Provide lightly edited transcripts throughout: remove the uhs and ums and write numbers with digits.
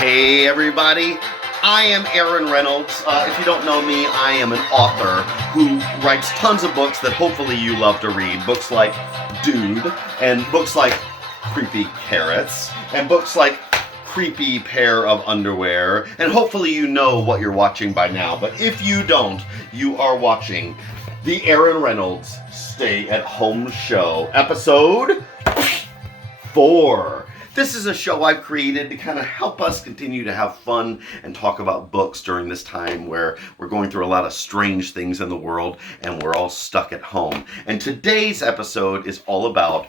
Hey everybody, I am Aaron Reynolds. If you don't know me, I am an author who writes tons of books that hopefully you love to read. Books like Dude, and books like Creepy Carrots, and books like Creepy Pair of Underwear, and hopefully you know what you're watching by now. But if you don't, you are watching the Aaron Reynolds Stay at Home Show, episode 4. This is a show I've created to kind of help us continue to have fun and talk about books during this time where we're going through a lot of strange things in the world and we're all stuck at home. And today's episode is all about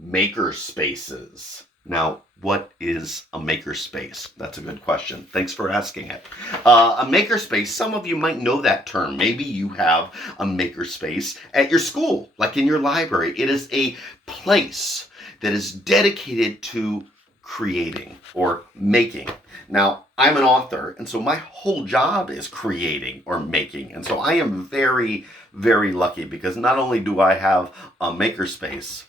makerspaces. Now, what is a makerspace? That's a good question. Thanks for asking it. A makerspace, some of you might know that term. Maybe you have a makerspace at your school, like in your library. It is a place that is dedicated to creating or making. Now, I'm an author, and so my whole job is creating or making. And so I am very, very lucky because not only do I have a makerspace,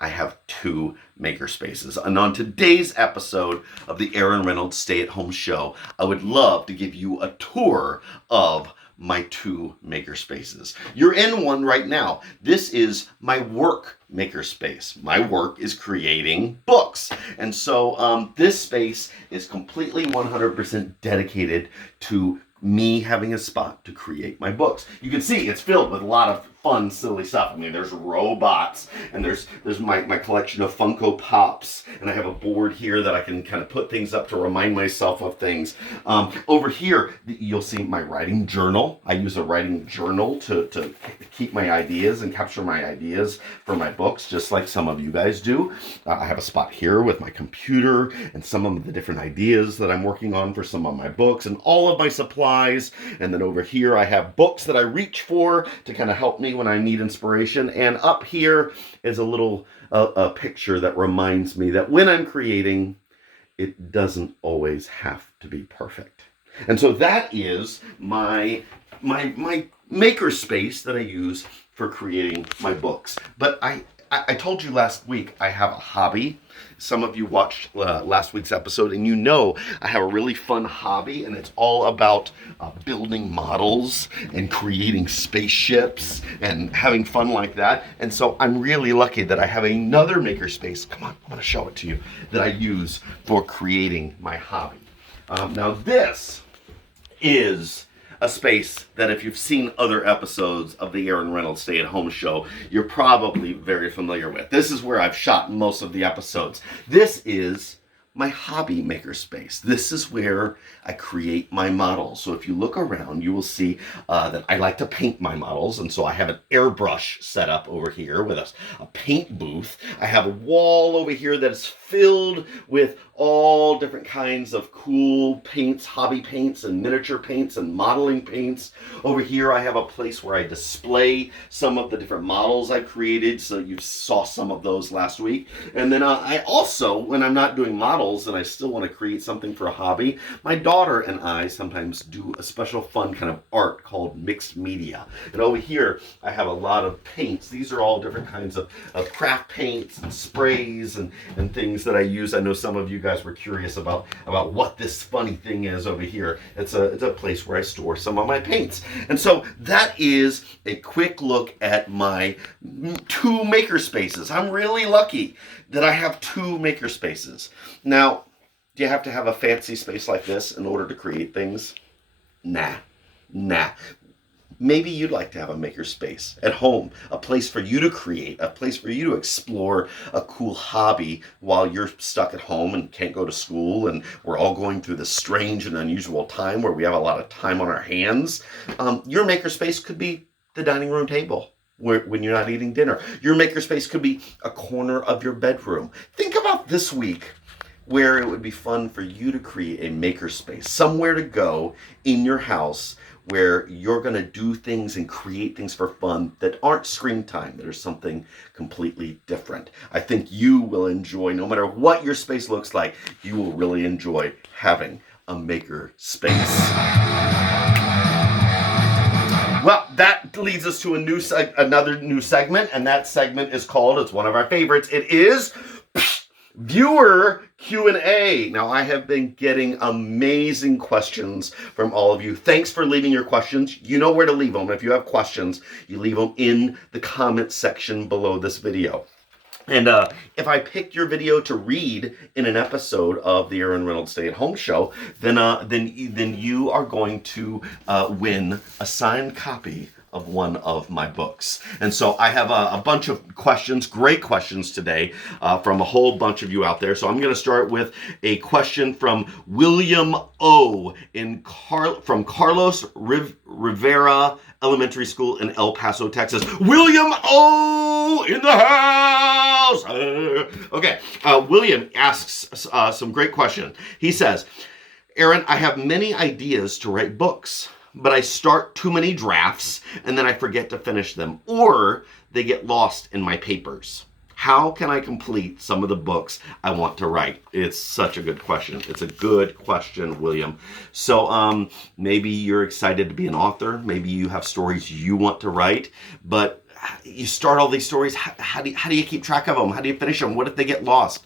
I have 2 makerspaces. And on today's episode of the Aaron Reynolds Stay at Home Show, I would love to give you a tour of my 2 makerspaces. You're in one right now. This is my work makerspace. My work is creating books. And so this space is completely 100% dedicated to me having a spot to create my books. You can see it's filled with a lot of fun, silly stuff. I mean, there's robots, and there's my collection of Funko Pops, and I have a board here that I can kind of put things up to remind myself of things. Over here, you'll see my writing journal. I use a writing journal to keep my ideas and capture my ideas for my books, just like some of you guys do. I have a spot here with my computer and some of the different ideas that I'm working on for some of my books and all of my supplies. And then over here, I have books that I reach for to kind of help me when I need inspiration. And up here is a little a picture that reminds me that when I'm creating, it doesn't always have to be perfect. And so that is my makerspace that I use for creating my books. But I told you last week I have a hobby. Some of you watched last week's episode and you know I have a really fun hobby, and it's all about building models and creating spaceships and having fun like that. And so I'm really lucky that I have another makerspace. Come on, I'm going to show it to you, that I use for creating my hobby. Now this is a space that if you've seen other episodes of the Aaron Reynolds Stay at Home Show, you're probably very familiar with. This is where I've shot most of the episodes. This is my hobby makerspace. This is where I create my models. So if you look around, you will see that I like to paint my models. And so I have an airbrush set up over here with a paint booth. I have a wall over here that is filled with all different kinds of cool paints, hobby paints and miniature paints and modeling paints. Over here I have a place where I display some of the different models I created. So you saw some of those last week. And then I also, when I'm not doing models and I still want to create something for a hobby, my daughter and I sometimes do a special fun kind of art called mixed media. And over here I have a lot of paints. These are all different kinds of craft paints and sprays and things that I use. I know some of you guys were curious about what this funny thing is over here. It's a place where I store some of my paints. And so that is a quick look at my 2 makerspaces. I'm really lucky that I have 2 makerspaces. Now, do you have to have a fancy space like this in order to create things? Nah. Maybe you'd like to have a makerspace at home, a place for you to create, a place for you to explore a cool hobby while you're stuck at home and can't go to school, and we're all going through this strange and unusual time where we have a lot of time on our hands. Your makerspace could be the dining room table when you're not eating dinner. Your makerspace could be a corner of your bedroom. Think about this week where it would be fun for you to create a makerspace, somewhere to go in your house where you're going to do things and create things for fun that aren't screen time, that are something completely different. I think you will enjoy, no matter what your space looks like, you will really enjoy having a maker space. Well, that leads us to another new segment, and that segment is called, it's one of our favorites, it is viewer Q&A. Now, I have been getting amazing questions from all of you. Thanks for leaving your questions. You know where to leave them. If you have questions, you leave them in the comment section below this video. And if I pick your video to read in an episode of the Aaron Reynolds Stay at Home Show, then you are going to win a signed copy of one of my books. And so I have a bunch of questions, great questions today from a whole bunch of you out there. So I'm going to start with a question from William O. from Carlos Rivera Elementary School in El Paso, Texas. William O. in the house. Okay, William asks some great questions. He says, Aaron, I have many ideas to write books, but I start too many drafts and then I forget to finish them, or they get lost in my papers. How can I complete some of the books I want to write? It's such a good question. It's a good question, William. So maybe you're excited to be an author. Maybe you have stories you want to write, but you start all these stories. How do you keep track of them? How do you finish them? What if they get lost?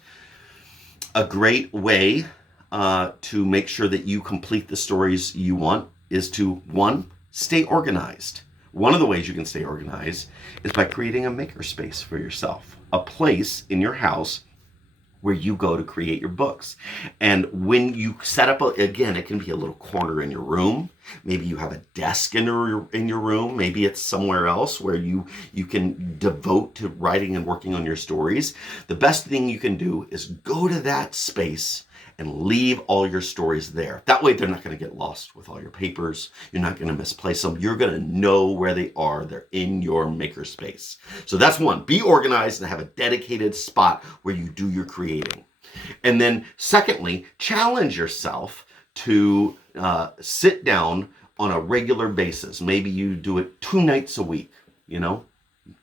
A great way to make sure that you complete the stories you want is to, one, stay organized. One of the ways you can stay organized is by creating a makerspace for yourself, a place in your house where you go to create your books. And when you set up, again, it can be a little corner in your room. Maybe you have a desk in your room. Maybe it's somewhere else where you can devote to writing and working on your stories. The best thing you can do is go to that space and leave all your stories there. That way they're not going to get lost with all your papers. You're not going to misplace them. You're going to know where they are. They're in your makerspace. So that's one. Be organized and have a dedicated spot where you do your creating. And then secondly, challenge yourself to sit down on a regular basis. Maybe you do it 2 nights a week, you know?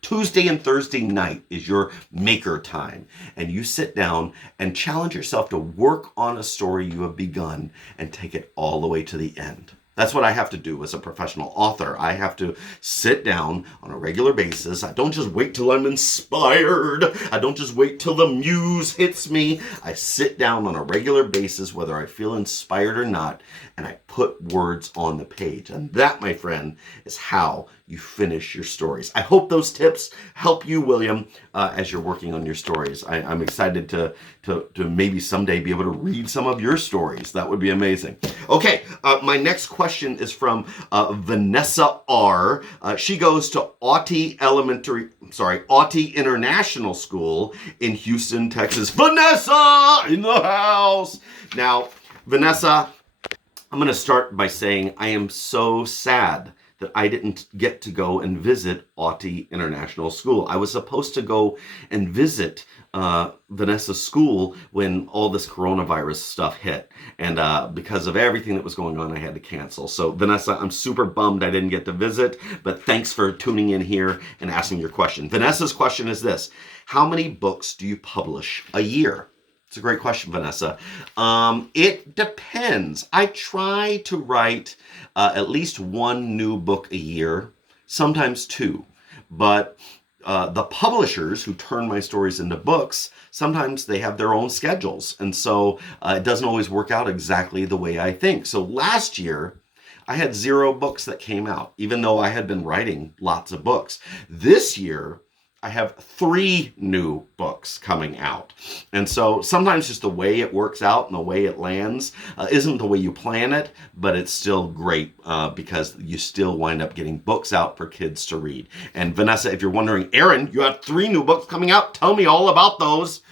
Tuesday and Thursday night is your maker time, and you sit down and challenge yourself to work on a story you have begun and take it all the way to the end. That's what I have to do as a professional author. I have to sit down on a regular basis. I don't just wait till I'm inspired. I don't just wait till the muse hits me. I sit down on a regular basis, whether I feel inspired or not, and I put words on the page. And that, my friend, is how you finish your stories. I hope those tips help you, William, as you're working on your stories. I'm excited to maybe someday be able to read some of your stories. That would be amazing. Okay, my next question is from Vanessa R. She goes to Auty International School in Houston, Texas. Vanessa in the house. Now, Vanessa, I'm going to start by saying I am so sad that I didn't get to go and visit Auty International School. I was supposed to go and visit Vanessa's school when all this coronavirus stuff hit. And because of everything that was going on, I had to cancel. So Vanessa, I'm super bummed I didn't get to visit, but thanks for tuning in here and asking your question. Vanessa's question is this: how many books do you publish a year? It's a great question, Vanessa. It depends. I try to write at least 1 new book a year, sometimes 2. But the publishers who turn my stories into books, sometimes they have their own schedules. And so it doesn't always work out exactly the way I think. So last year, I had 0 books that came out, even though I had been writing lots of books. This year, I have 3 new books coming out. And so sometimes just the way it works out and the way it lands isn't the way you plan it, but it's still great because you still wind up getting books out for kids to read. And Vanessa, if you're wondering, Aaron, you have 3 new books coming out. Tell me all about those.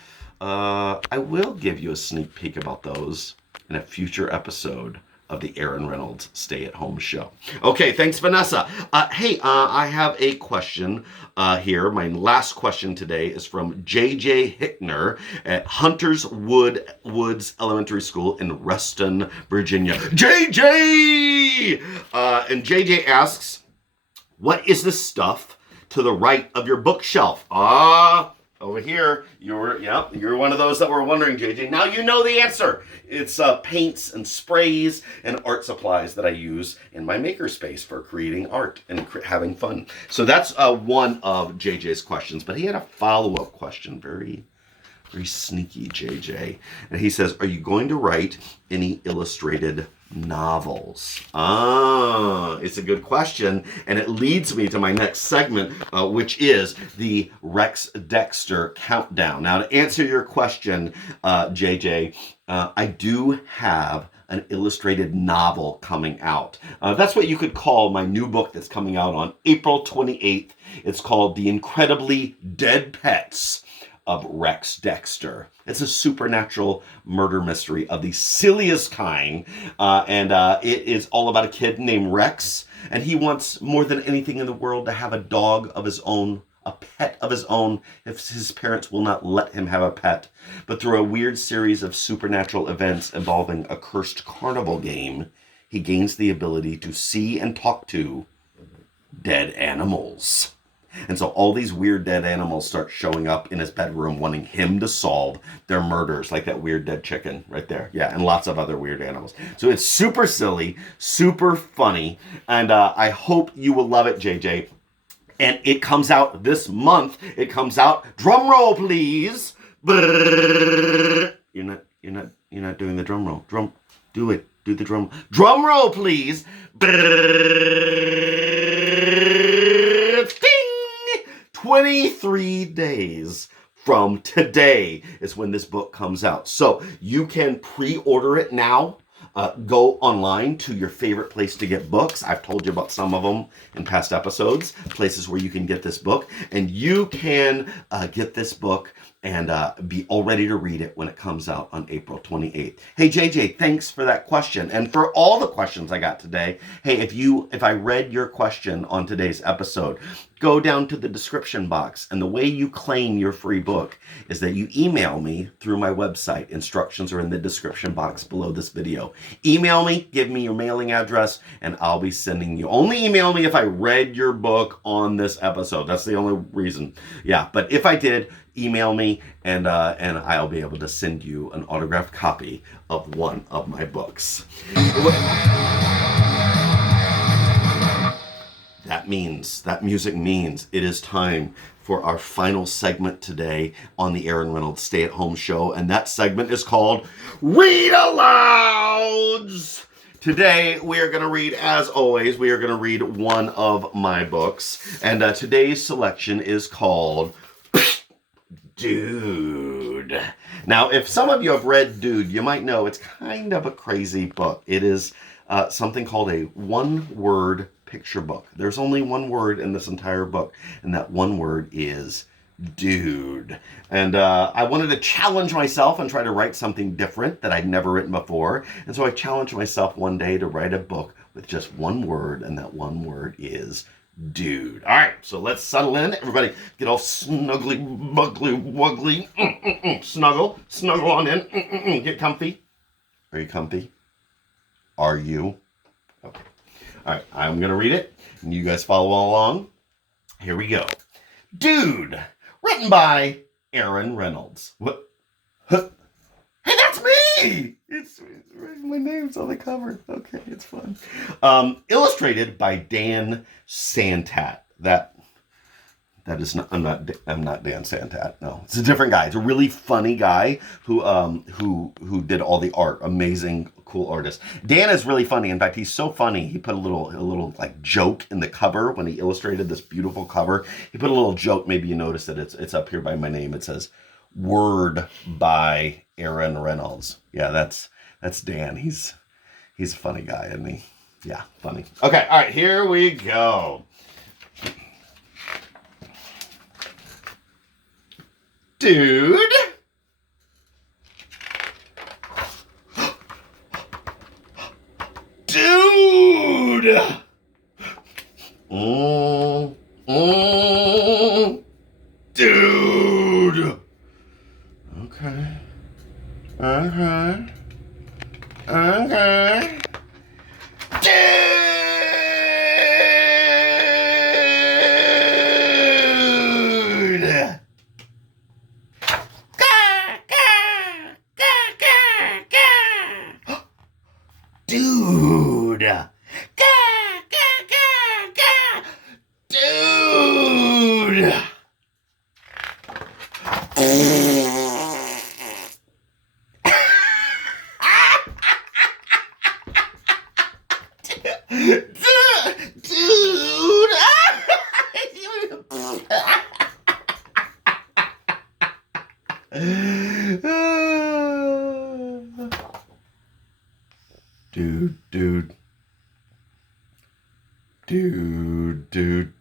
I will give you a sneak peek about those in a future episode of the Aaron Reynolds Stay at Home Show. Okay, thanks, Vanessa. Hey, I have a question here. My last question today is from JJ Hickner at Hunters Woods Elementary School in Reston, Virginia. JJ! And JJ asks, what is the stuff to the right of your bookshelf? Over here, you're one of those that were wondering, JJ. Now you know the answer. It's paints and sprays and art supplies that I use in my makerspace for creating art and having fun. So that's one of JJ's questions, but he had a follow-up question, very Very sneaky, JJ. And he says, are you going to write any illustrated novels? It's a good question. And it leads me to my next segment, which is the Rex Dexter Countdown. Now, to answer your question, JJ, I do have an illustrated novel coming out. That's what you could call my new book that's coming out on April 28th. It's called The Incredibly Dead Pets of Rex Dexter. It's a supernatural murder mystery of the silliest kind. It is all about a kid named Rex, and he wants more than anything in the world to have a dog of his own, a pet of his own, if his parents will not let him have a pet. But through a weird series of supernatural events involving a cursed carnival game, he gains the ability to see and talk to dead animals. And so all these weird dead animals start showing up in his bedroom wanting him to solve their murders, like that weird dead chicken right there. Yeah, and lots of other weird animals. So it's super silly, super funny, and I hope you will love it, JJ. And it comes out this month. It comes out, drum roll please. You're not doing the drum roll. Do the drum. Drum roll please. 23 days from today is when this book comes out. So you can pre-order it now. Go online to your favorite place to get books. I've told you about some of them in past episodes, places where you can get this book. And you can get this book and be all ready to read it when it comes out on April 28th. Hey, JJ, thanks for that question. And for all the questions I got today, hey, if I read your question on today's episode, go down to the description box. And the way you claim your free book is that you email me through my website. Instructions are in the description box below this video. Email me, give me your mailing address, and I'll be sending you. Only email me if I read your book on this episode. That's the only reason. Yeah, but if I did, email me and I'll be able to send you an autographed copy of one of my books. That music means it is time for our final segment today on the Aaron Reynolds Stay at Home Show, and that segment is called Read Alouds. Today, we are going to read, as always, we are going to read one of my books, and today's selection is called Dude. Now, if some of you have read Dude, you might know it's kind of a crazy book. It is something called a one-word picture book. There's only one word in this entire book, and that one word is dude. And I wanted to challenge myself and try to write something different that I'd never written before. And so I challenged myself one day to write a book with just one word, and that one word is dude. All right, so let's settle in. Everybody get all snuggly, buggly, wuggly. Snuggle on in. Get comfy. Are you comfy? Are you? Okay. All right, I'm going to read it, and you guys follow along. Here we go. Dude, written by Aaron Reynolds. What? Huh? Hey, that's me! It's my name's on the cover. Okay, it's fun. Illustrated by Dan Santat. That is not. I'm not Dan Santat. No, it's a different guy. It's a really funny guy who did all the art. Amazing, cool artist. Dan is really funny. In fact, he's so funny. He put a little like joke in the cover when he illustrated this beautiful cover. He put a little joke. Maybe you noticed that it's up here by my name. It says "Word by Aaron Reynolds." Yeah, that's Dan. He's a funny guy, isn't he? Yeah, funny. Okay, all right, here we go. Dude. Dude. Dude. Okay. Okay. Dude. Dude. Dude. Dude, dude. Dude, dude.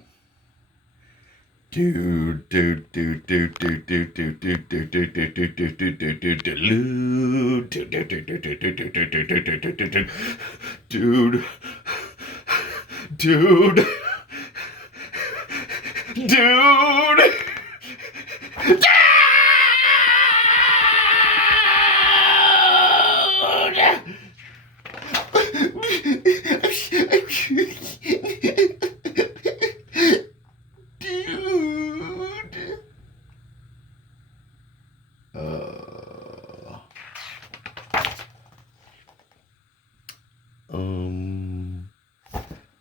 Dude, dude, dude, dude, dude, dude, dude, dude, dude, dude, dude, dude, dude, dude, dude, dude, dude, dude, dude.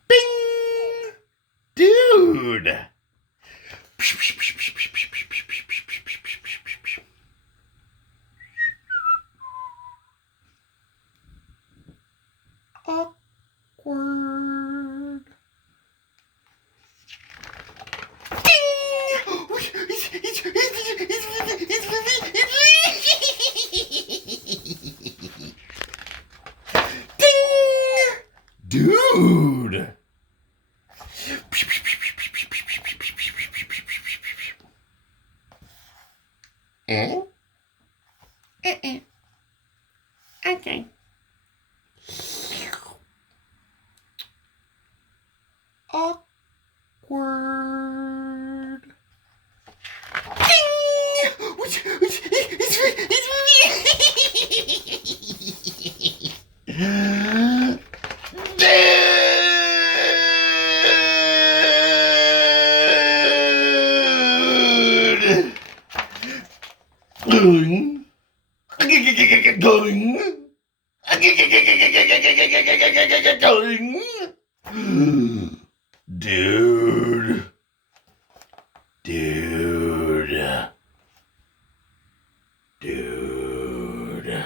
Bing! Dude! Awkward. Dude. Okay. Awkward. Dude. Dude. Dude. Dude.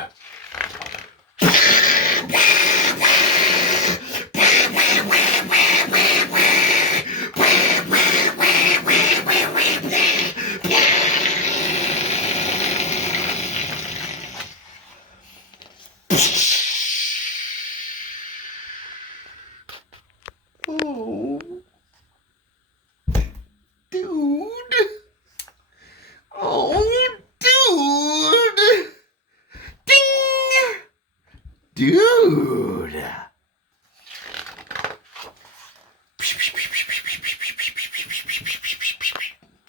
Oh, dude. Oh, dude. Ding. Dude.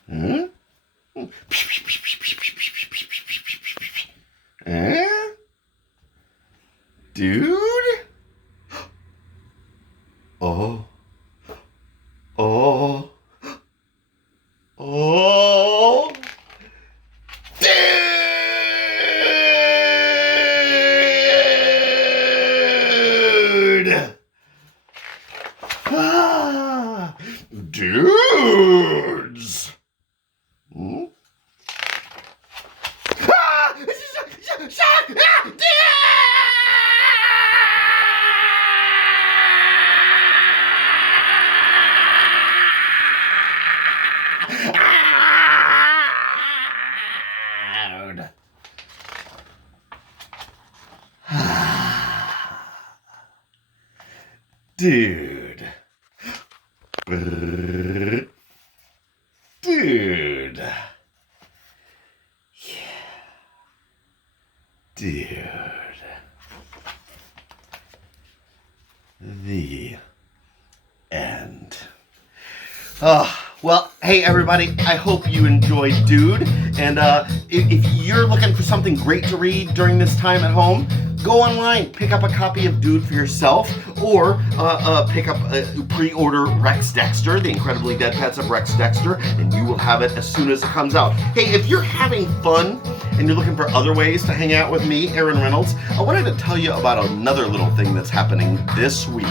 Hmm? Eh? Dude? Oh. Oh. Oh. Dude. Ah. Dudes. Hmm? Ah! Shock! Ah! Dude. Dude. Dude. Yeah. Dude. The end. Well, hey everybody, I hope you enjoyed Dude. And if you're looking for something great to read during this time at home, go online, pick up a copy of Dude for yourself, or pick up, pre-order Rex Dexter, The Incredibly Dead Pets of Rex Dexter, and you will have it as soon as it comes out. Hey, if you're having fun and you're looking for other ways to hang out with me, Aaron Reynolds, I wanted to tell you about another little thing that's happening this week.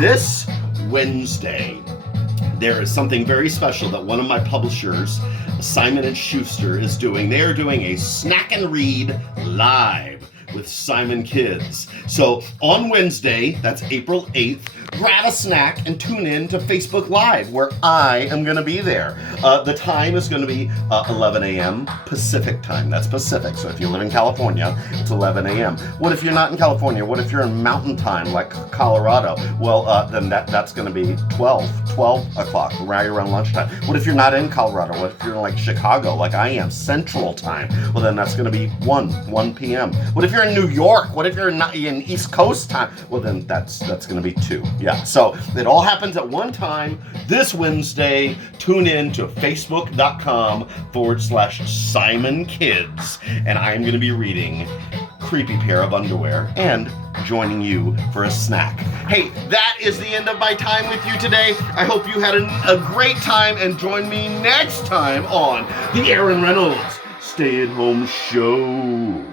This Wednesday, there is something very special that one of my publishers, Simon & Schuster, is doing. They are doing a Snack and Read live with Simon Kids. So on Wednesday, that's April 8th, grab a snack and tune in to Facebook Live, where I am going to be there. The time is going to be 11 a.m. Pacific time. That's Pacific. So if you live in California, it's 11 a.m. What if you're not in California? What if you're in Mountain Time, like Colorado? Well, then that's going to be 12 o'clock, right around lunchtime. What if you're not in Colorado? What if you're in like Chicago, like I am, Central Time? Well, then that's going to be 1 p.m. What if you're in New York? What if you're not in East Coast time? Well, then that's going to be 2. Yeah, so it all happens at one time this Wednesday. Tune in to facebook.com/Simon Kids, and I'm going to be reading Creepy Pair of Underwear and joining you for a snack. Hey, that is the end of my time with you today. I hope you had a great time, and join me next time on the Aaron Reynolds Stay at Home Show.